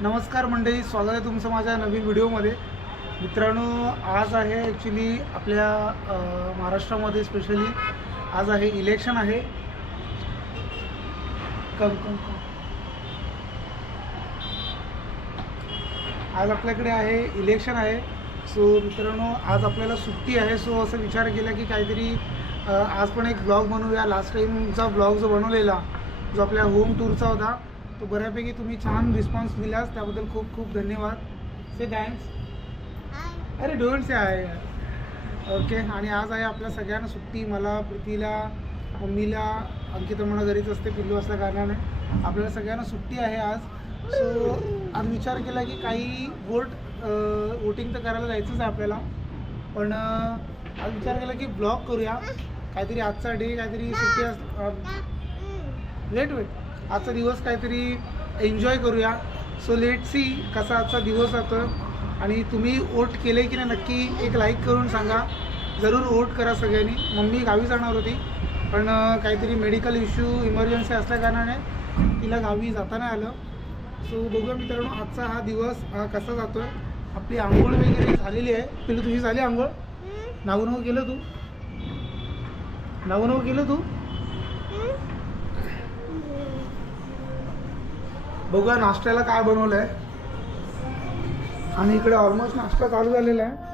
नमस्कार मंडळी, स्वागत आहे तुमचं माझ्या नवीन व्हिडिओमध्ये. मित्रांनो, आज आहे ॲक्च्युली आपल्या महाराष्ट्रामध्ये स्पेशली आज आहे इलेक्शन आहे. आज आपल्याकडे आहे इलेक्शन आहे. सो मित्रांनो, आज आपल्याला सुट्टी आहे. सो असं विचार केला की काहीतरी आज पण एक ब्लॉग बनवूया. लास्ट टाईमचा ब्लॉग जो बनवलेला, जो आपल्या होम टूरचा होता, तो बऱ्यापैकी तुम्ही छान रिस्पॉन्स दिलास, त्याबद्दल खूप खूप धन्यवाद. से थँक्स. अरे डोंट से आहे. ओके. आणि आज आहे आपल्या सगळ्यांना सुट्टी. मला, प्रीतीला, मम्मीला, अंकिता म्हणा घरीच असते पिल्लू असल्या कारणाने आपल्याला सगळ्यांना सुट्टी आहे आज. सो आज विचार केला की काही वोटिंग तर करायला जायचंच आहे आपल्याला, पण आज विचार केला की ब्लॉग करूया काहीतरी. आजचा डे काहीतरी सुट्टी वेट आजचा दिवस काहीतरी एन्जॉय करूया. सो लेट सी कसा आजचा दिवस जातो. आणि तुम्ही वोट केले की नाही नक्की एक लाईक करून सांगा. जरूर वोट करा सगळ्यांनी. मम्मी गावी जाणार होती, पण काहीतरी मेडिकल इश्यू इमर्जन्सी असल्या कारणाने तिला गावी जाता नाही आलं. सो बघूया मित्रांनो आजचा हा दिवस कसा जातो आहे. आपली आंघोळ वगैरे झालेली आहे. पिल्लू तुझी झाली आंघोळ? नावं केलं तू? नावं केलं तू? बघूया नाश्त्याला काय बनवलं आहे. आणि इकडे ऑलमोस्ट नाश्ता चालू झालेला आहे.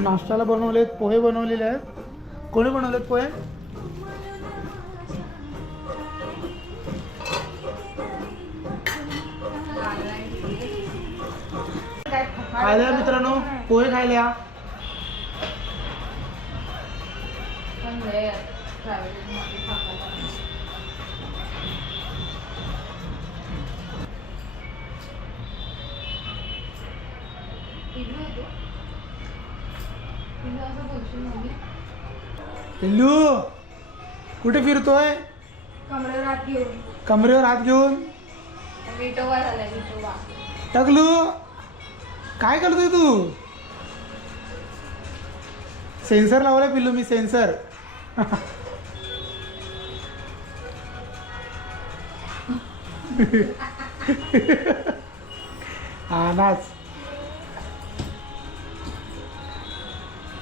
नाश्त्याला बनवलेत पोहे बनवलेले आहेत. कोणी बनवलेत पोहे? खायला मित्रांनो, पोहे खायला. पिल्लू कुठे फिरतोय? कमरेवर हात घेऊन. टकलू काय करतोय तू? सेन्सर लावलाय पिल्लू मी, सेन्सर. हा नाच.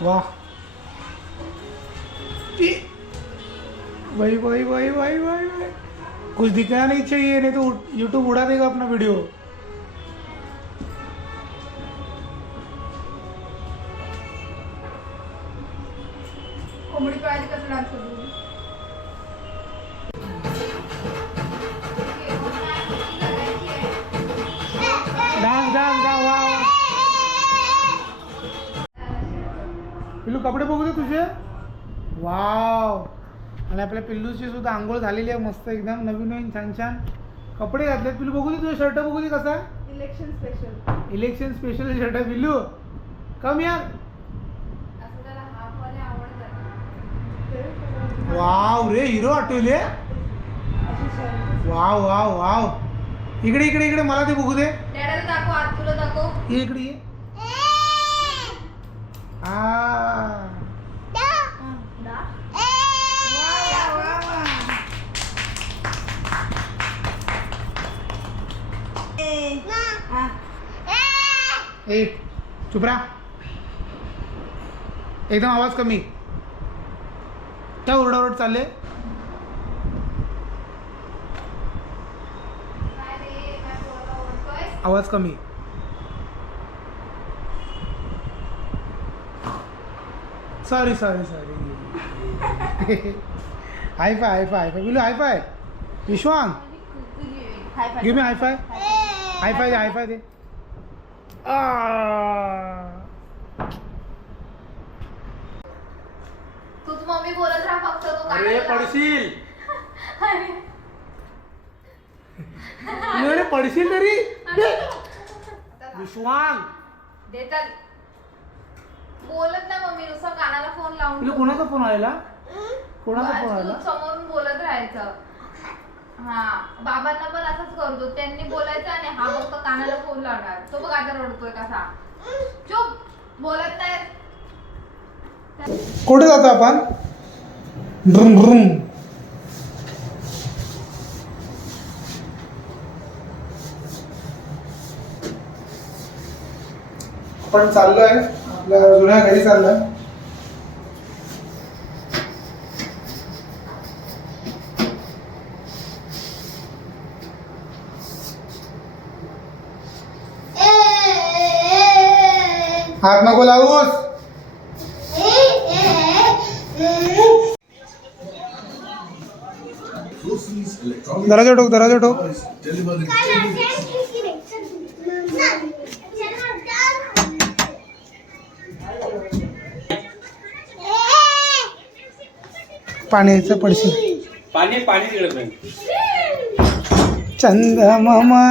वाह भाई भाई भाई भाई भाई भाई, कुछ दिखना नहीं चाहिए, नहीं तो यूट्यूब उड़ा देगा अपना वीडियो. कोंबडी पाळली कसं डान्स करतो? डान्स डान्स वा वा. पिल्लू कपडे बघू दे तुझे. वाव. आणि आपल्या पिल्लूची सुद्धा आंघोळ झालेली आहे मस्त एकदम. नवीन नवीन छान छान कपडे घातलेत. पिल्लू बघू दे तुझे शर्ट बघू दे कसा. इलेक्शन स्पेशल शर्ट आहे पिल्लू. कम यार. वाव रे, हिरो आठवले. Wow wow wow. इकडे इकडे इकडे मला ते बघू दे. डॅडाला दाखव, आत तुला दाखव. ये इकडे ये. ए चुप रहा. एकदम आवाज कमी. क्या ओरडाओरड चालले? आवाज कमी. Sorry sorry sorry. Hi five hi five बोलो. Hi five Vishwang. Give me hi five. Hi five दे, हाय फाय दे. तूच मम्मी बोलत राहा फक्त. तो अरे पडशील. अरे पडशील तरी. विश्वांग देतात. बोलत नाही मम्मी, नुसतं कानाला फोन लावून. तुला कोणाचा फोन आलेला? कोणाचा फोन आला? समोरून बोलत राहायचं. हा, बाबांना पण असंच करतो. त्यांनी बोलायचं आणि हा फक्त कानाला फोन लावणार. तो बघ आता रडतोय कसा. चुप बोलत नाही. कुठे जातो आपण? ड्रुम ड्रुम. आपण चाललोय आपल्या जुन्या घरी चाललोय. हात नको लावूस. दरवाजा ठोक, दरवाजा ठोक. पाण्याचं पडशी. पाणी पाणी तिकडे पण. चंद मामा.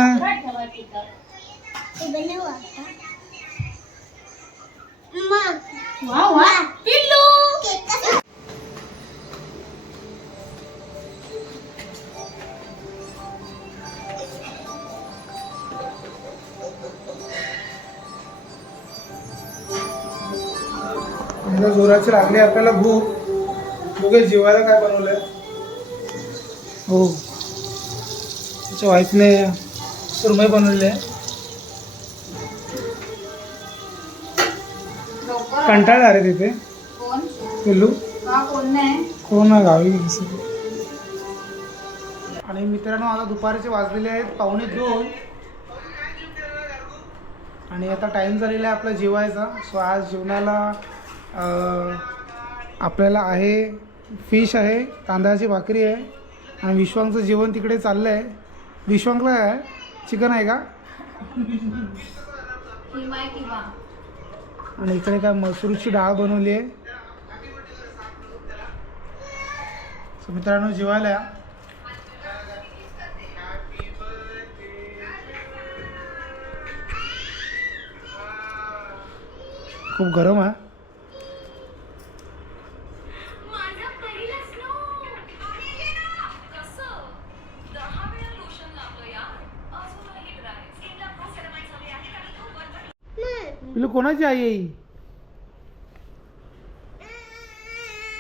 जोराची लागली आपल्याला भूक. बघे जेवायला काय बनवलंय. हो, तिच्या वाईफने सुरमई बनवली आहे. कंटाळा रे तिथे. कोण पिल्लू हा कोण नाही. कोण ना गावी. आणि मित्रांनो आता दुपारचे वाजलेले आहेत 1:45 आणि आता टाईम झालेला आहे आपला जेवायचा. सो आज जेवणाला आपल्याला आहे फिश आहे, तांदळाची भाकरी आहे आणि विश्वांचं जेवण तिकडे चाललं आहे. विश्वांकला आहे चिकन आहे का? किंवा आणि इकडे काय मसूरची डाळ बनवली आहे. सो मित्रांनो जेवायला या. खूप गरम आहे. पिल्लू कोणाची आई आहे ही?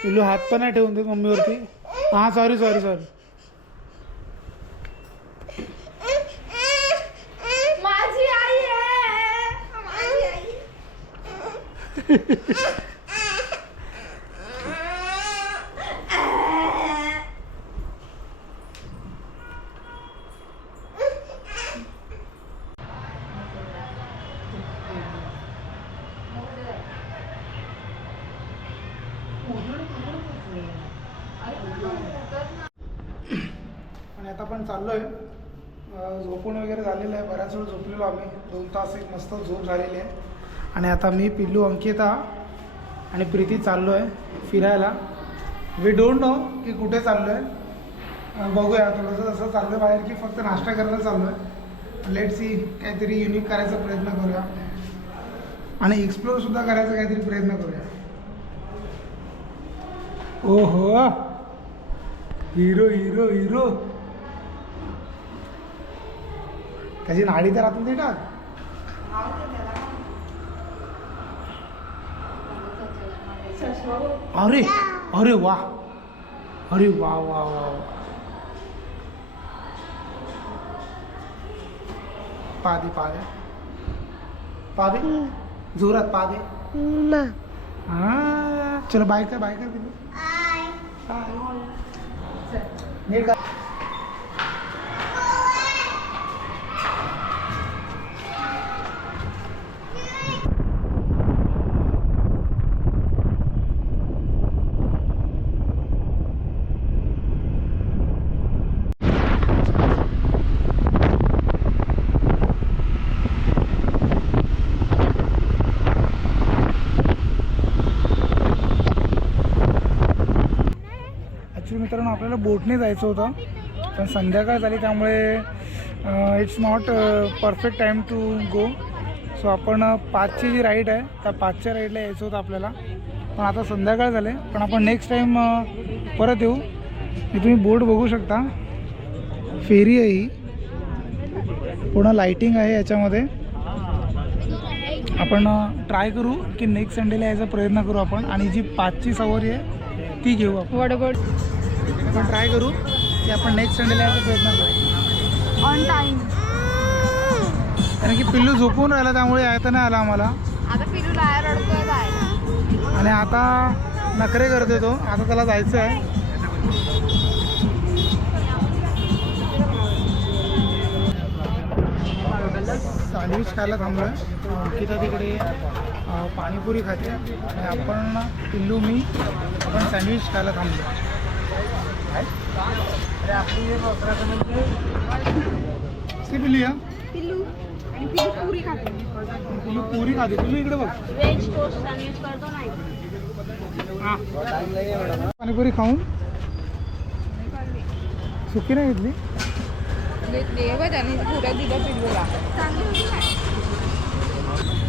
पिल्लू हात पण नाही ठेवून देत मम्मीवरती. हां सॉरी सॉरी सॉरी. माझी आई आहे. माझी आई. आणि आता आपण चाललोय. झोपून वगैरे झालेलं आहे. बऱ्याच वेळ झोपलेलो आम्ही. 2 तास एक मस्त झोप झालेली आहे. आणि आता मी, पिल्लू, अंकिता आणि प्रीती चाललो आहे फिरायला. वी डोंट नो की कुठे चाललो आहे. बघूया थोडंसं असं चाललं आहे बाहेर की फक्त नाश्ता करायला चाललो आहे. लेट सी, काहीतरी युनिक करायचा प्रयत्न करूया आणि एक्सप्लोअरसुद्धा करायचा काहीतरी प्रयत्न करूया. ओहो, हिरो हिरो हिरो. त्याची नाडी तर आतून देतात. अरे अरे वा, अरे वा वा वा. पादे पादे पादे जोरात पादे. हां चलो बाय कर बाय कर. नीट का. मित्रांनो आपल्याला बोटने जायचं होतं पण संध्याकाळ झाली त्यामुळे it's not perfect time to go. So आपण 5ची जी राईड आहे त्या 5च्या राईडला यायचं होतं आपल्याला पण आता संध्याकाळ झाले. पण आपण नेक्स्ट टाईम परत येऊ. हे तुम्ही बोट बघू शकता. फेरी आहे ही, पूर्ण लाईटिंग आहे याच्यामध्ये आपण ट्राय करू की नेक्स्ट संडेला यायचा प्रयत्न करू आपण आणि जी 5ची सवारी आहे ती घेऊ आपण ट्राय करू की आपण नेक्स्ट संडेला यायचा प्रयत्न करू ऑन टाइम. कारण की पिल्लू झोपून राहिला त्यामुळे यायचं नाही आला आम्हाला. आता पिलू लाया रडतोय जायला. आणि आता नखरे करते तो. आता त्याला जायचं आहे. सँडविच खायला थांबलो आहे. अंकिता तिकडे पाणीपुरी खाते आणि आपण पिल्लू मी आपण सँडविच खायला थांबलो. पिल्लू या पिल्लू आणि पिल्लू पुरी खाते. पिल्लू पुरी खाते. पिल्लू इकडे बघ. व्हेज टोस्ट सँडविच करतो नाही. पाणीपुरी खाऊन सुकी नाही घेतली.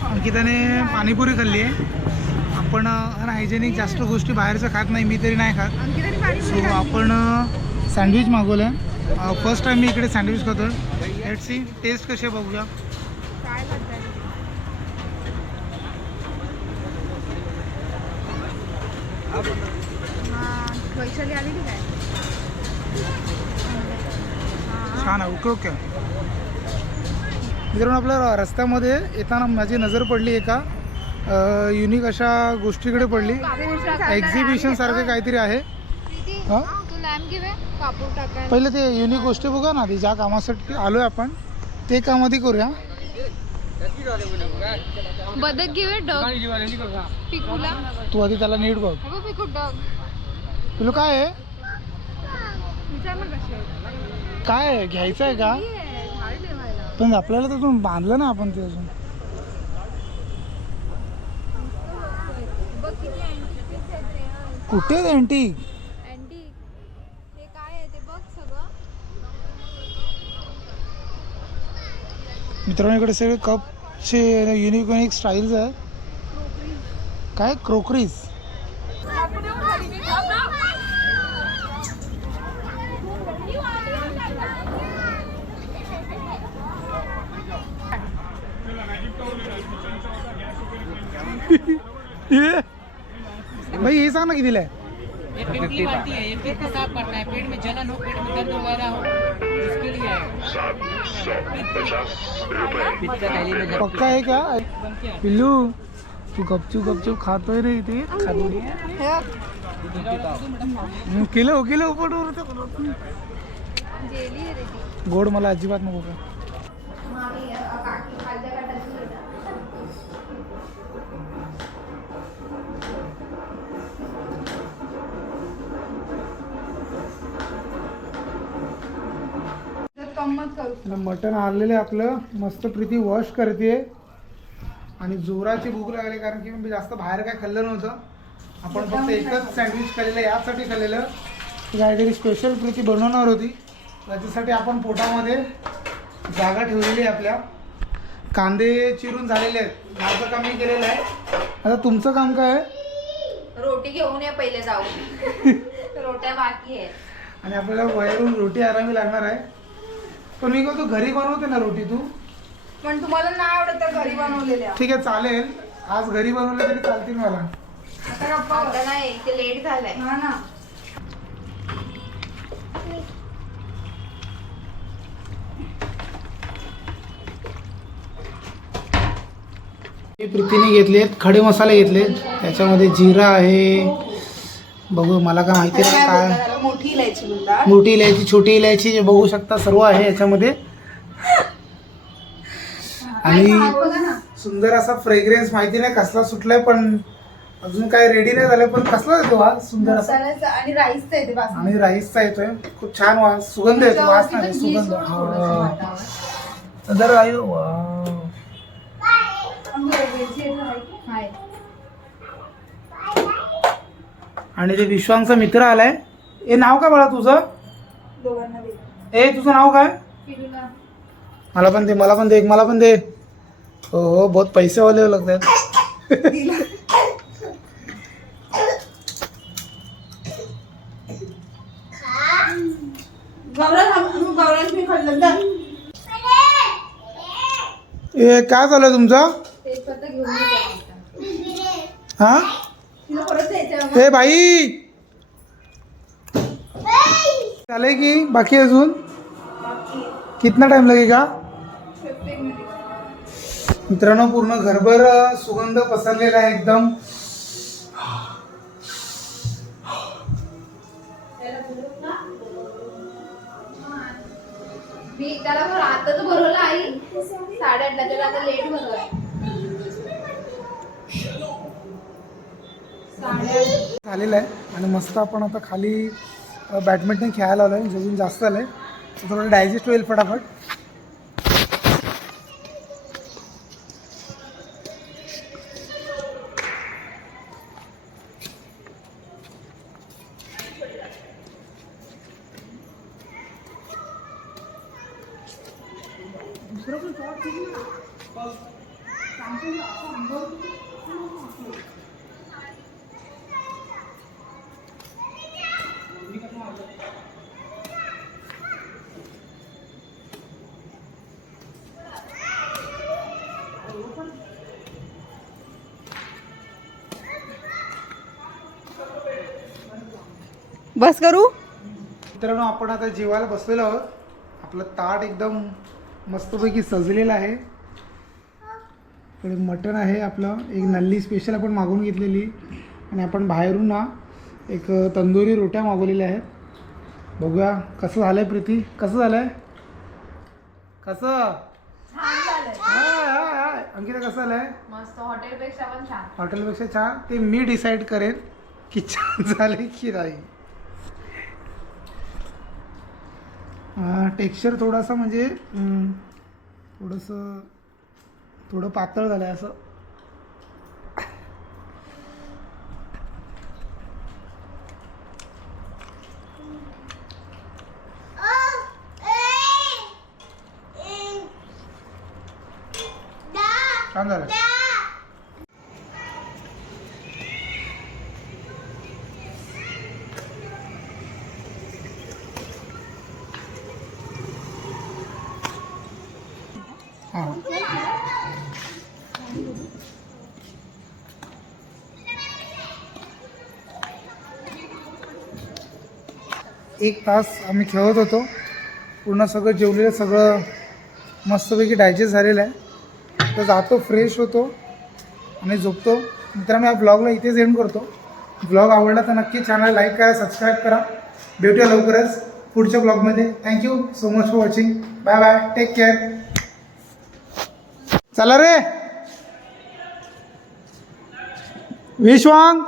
अंकिताने पाणीपुरी खाल्ली आहे. आपण अनहायजेनिक जास्त गोष्टी बाहेरचं खात नाही. मी तरी नाही खात. सो आपण सँडविच मागवलं आहे. फर्स्ट टाइम मी इकडे सँडविच खातो. लेट्स सी टेस्ट कशी आहे बघूया. वैशाली आली की काय? छान आहे. Okay okay. मित्रांनो आपल्या रस्त्यामध्ये येताना माझी नजर पडली एका युनिक अशा गोष्टीकडे पडली. एक्झिबिशन सारखं काहीतरी आहे. हां तू लॅम्प घेवे कापूर टाकाय. पहिले ते युनिक गोष्टी बघा ना. ती ज्या कामासाठी आलोय आपण ते काम आधी करूया. बदक घेवे डग पिकूला. तू आधी त्याला नीट बघ. पिकू डग तुला काय आहे विचार मग कशी आहे. काय आहे घ्यायचं आहे का. झाड ठेवायला. पण आपल्याला तर अजून बांधलं ना आपण ते अजून. बघ किती अँटिक आहेत ते. कुठे आहे अँटिक. अँटिक हे काय आहे ते बघ सगळं. मित्रांनो इकडे सगळे कपचे युनिक युनिक स्टाईल्स आहेत. काय क्रोकरीज. भाई ये सांग ना कितीला आहे. ये पिंपली वाटी है, ये पेट को साफ करता है. पेट में जलन हो, पेट में दर्द वगैरह हो, इसके लिए है. पित्त का थैली में पक्का आहे क्या पिल्लू. तू गपचूप खातोय रे इथे. किलो किलो जेली आहे रे ती. गोड मला अजिबात नको का. मटण आणलेलं आहे आपलं. मस्त प्रीती वॉश करते आणि जोराची भूक लागली कारण की मी जास्त बाहेर काय खाल्लं नव्हतं. आपण फक्त एकच सँडविच खाल्लेलं यासाठी खाल्लेलं की काहीतरी स्पेशल प्रीती बनवणार होती. त्याच्यासाठी आपण पोटामध्ये जागा ठेवलेली आहे आपल्या. कांदे चिरून झालेले आहेत. माझं काम मी केलेलं आहे. आता तुमचं काम काय आहे. रोटी घेऊन ये पहिले जाऊ. रोट्या बाकी आहेत. आणि आपल्याला बाहेरून रोटी आणावी लागणार आहे. पण मी तू घरी बनवते ना रोटी तू. पण तुम्हाला नाही आवडत तर घरी बनवलेल्या. ठीक आहे चालेल. आज घरी बनवले तरी चालतील मला. आता नाही ते लेट झालंय. हा ना. प्रीतीने घेतलेत खडे मसाले घेतलेत. त्याच्यामध्ये जिरा आहे. बघू मला काय माहिती नाही काय. मोठी इलायची म्हणतात. मोठी इलायची छोटी इलायची जे बघू शकता सर्व आहे याच्यामध्ये. आणि सुंदर असा फ्रेग्रेन्स माहिती नाही कसला सुटलाय पण अजून काय रेडी नाही झालं. पण कसला येतो हा सुंदर असा. आणि राईसचा येते वास. आणि राईसचा येतोय. खूप छान वास सुगंध येतो. वास नाही सुगंध. जर आणि ते विश्वांचा मित्र आलाय. ए नाव काय बाळा तुझं. ए तुझं नाव काय. मला पण दे मला पण दे मला पण दे. हो हो बहुत पैसे वाले लगतात. ए काय चालू आहे तुमचं. स्वतः घेऊन येते. हाँ तिला परत जायचं ए भाई चाले की बाकी है अजून कितना टाइम लगेगा. मित्रांनो पूर्ण घरभर सुगंध पसरलेला आहे एकदम. मी त्याला आताच भरवलं आई 8:30ला त्याला आता लेट भरवाय. 8:30 झालेलं आहे आणि मस्त आपण आता खाली बॅडमिंटन खेळायला आलो आहे. अजून जास्त झालं आहे थोडं डायजेस्ट होईल फटाफट. बस करू. मित्रांनो आपण आता जेवायला बसलेलो आहोत. आपलं ताट एकदम मस्तपैकी सजलेलं आहे. इकडे मटण आहे आपलं एक नल्ली स्पेशल आपण मागवून घेतलेली आणि आपण बाहेरून ना एक तंदुरी रोट्या मागवलेल्या आहेत. बघूया कसं झालं आहे प्रीती. कसं झालं आहे कसं छान झालंय. हाय हाय हाय अंकिता कसं झालं आहे. मस्त हॉटेलपेक्षा पण छान. हॉटेलपेक्षा छान ते मी डिसाईड करेन की छान झाले की नाही. टेक्स्चर थोडासा म्हणजे थोडं पातळ झालं आहे असं. छान झालं. हां 1 तास आम्ही खेळत होतो. पूर्ण सगळं जेवलेलं सगळं मस्तपैकी डायजेस्ट झालेलं आहे. तर जातो फ्रेश होतो आणि झोपतो. मित्रांनो या ब्लॉगला इथेच एंड करतो. ब्लॉग आवडला तर नक्की चॅनल लाईक करा सबस्क्राईब करा. भेटूया लवकरच पुढच्या ब्लॉगमध्ये. Thank you so much for watching. Bye bye take care. चला रे विश्वांग.